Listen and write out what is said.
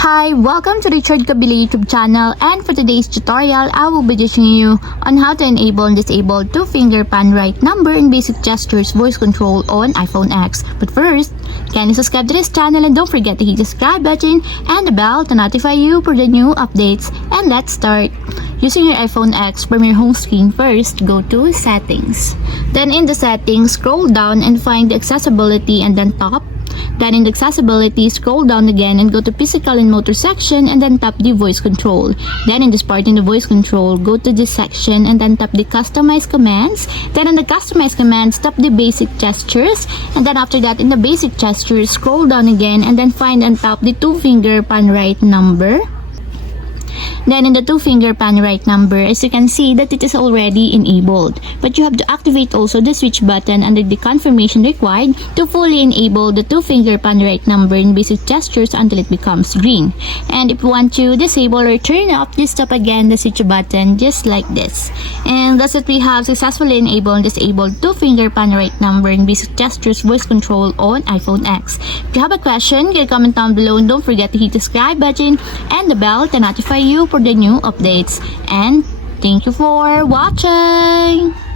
Hi, welcome to Richard Kabili YouTube channel, and for today's tutorial, I will be teaching you on how to enable and disable two-finger pan right number and basic gestures voice control on iPhone X. But first, kindly subscribe to this channel and don't forget to hit the subscribe button and the bell to notify you for the new updates. And let's start. Using your iPhone X from your home screen, first go to Settings. Then in the Settings, scroll down and find the Accessibility and then Top. Then in the Accessibility, scroll down again and go to Physical and Motor section and then tap the Voice Control. Then in this part in the Voice Control, go to this section and then tap the Customize Commands. Then in the Customize Commands, tap the Basic Gestures. And then after that, in the Basic Gestures, scroll down again and then find and tap the two-finger pan right number. Then in the two-finger pan right number, as you can see that it is already enabled. But you have to activate also the switch button under the confirmation required to fully enable the two-finger pan right number in basic gestures until it becomes green. And if you want to disable or turn off, just tap again the switch button just like this. And that's it, we have successfully enabled and disabled two-finger pan right number in basic gestures voice control on iPhone X. If you have a question, can comment down below and don't forget to hit the subscribe button and the bell to notify you for the new updates. And thank you for watching.